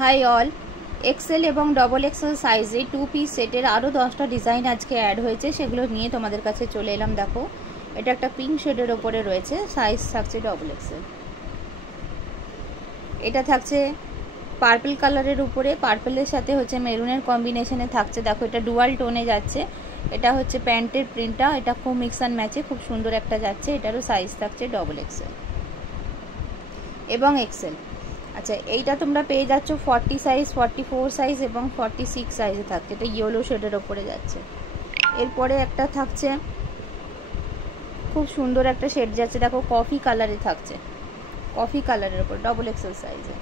High all, Excel এবং double XL সাইজে 2 piece সেটের আরও 10টা ডিজাইন আজকে অ্যাড হয়েছে, সেগুলো নিয়ে তোমাদের কাছে চলে এলাম। দেখো, এটা একটা পিঙ্ক শেডের ওপরে রয়েছে, সাইজ থাকছে ডবল এক্সেল। এটা থাকছে পার্পল কালারের উপরে, পার্পলের সাথে হচ্ছে মেরুনের কম্বিনেশনে থাকছে। দেখো, এটা ডুয়াল টোনে যাচ্ছে। এটা হচ্ছে প্যান্টের প্রিন্টটা, এটা খুব মিক্স অ্যান্ড ম্যাচে খুব সুন্দর একটা যাচ্ছে। এটারও সাইজ থাকছে ডবল এক্সেল এবং এক্সেল। আচ্ছা, এইটা তোমরা পেয়ে যাচ্ছ 40 সাইজ, 44 সাইজ এবং 46 সাইজে থাকছে। এটা ইয়েলো শেডের ওপরে যাচ্ছে। এরপরে একটা থাকছে খুব সুন্দর একটা শেড যাচ্ছে, দেখো কফি কালারে থাকছে, কফি কালারের ওপর ডবল এক্সেল সাইজে।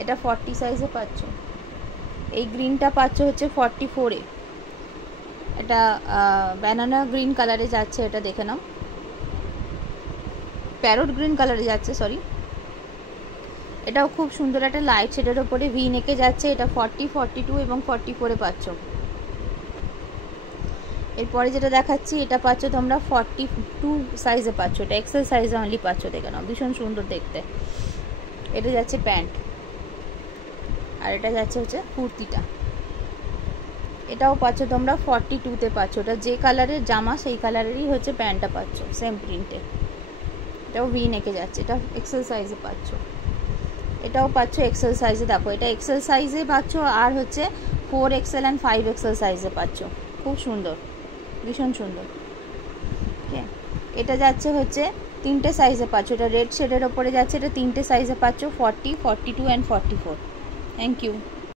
এটা 40 সাইজে পাচ্ছ। এই গ্রিনটা পাচ্ছ হচ্ছে 44-এ। এটা ব্যানানা গ্রিন কালারে যাচ্ছে, এটা দেখে নাও। প্যারট গ্রিন কালারে যাচ্ছে, সরি। এটাও খুব সুন্দর একটা লাইট শেডের ওপরে ভি নেকে যাচ্ছে। এটা 40, 42 এবং 44-এ পাচ্ছ। এরপরে যেটা দেখাচ্ছি, এটা পাচ্ছ তোমরা 42 সাইজে পাচ্ছ। এটা এক্সেল সাইজে অনলি পাচ্ছ, দেখে নাও, ভীষণ সুন্দর দেখতে। এটা যাচ্ছে প্যান্ট, আর এটা যাচ্ছে হচ্ছে কুর্তিটা। এটাও পাচ্ছ তোমরা 42-তে পাচ্ছ। এটা যে কালারের জামা সেই কালারেরই হচ্ছে প্যান্টটা পাচ্ছ, সেম প্রিন্টে। এটাও ভি নেকে যাচ্ছে, এটা এক্সেল সাইজে পাচ্ছ। এটাও পাচ্ছ এক্সেল সাইজে। দেখো, এটা এক্সেল সাইজে পাচ্ছ, আর হচ্ছে 4XL অ্যান্ড 5XL সাইজে পাচ্ছ। খুব সুন্দর, ভীষণ সুন্দর। ওকে, এটা যাচ্ছে হচ্ছে 3টে সাইজে পাচ্ছ। এটা রেড শেডের ওপরে যাচ্ছে, এটা 3টে সাইজে পাচ্ছ, 40, 42 অ্যান্ড 44। Thank you.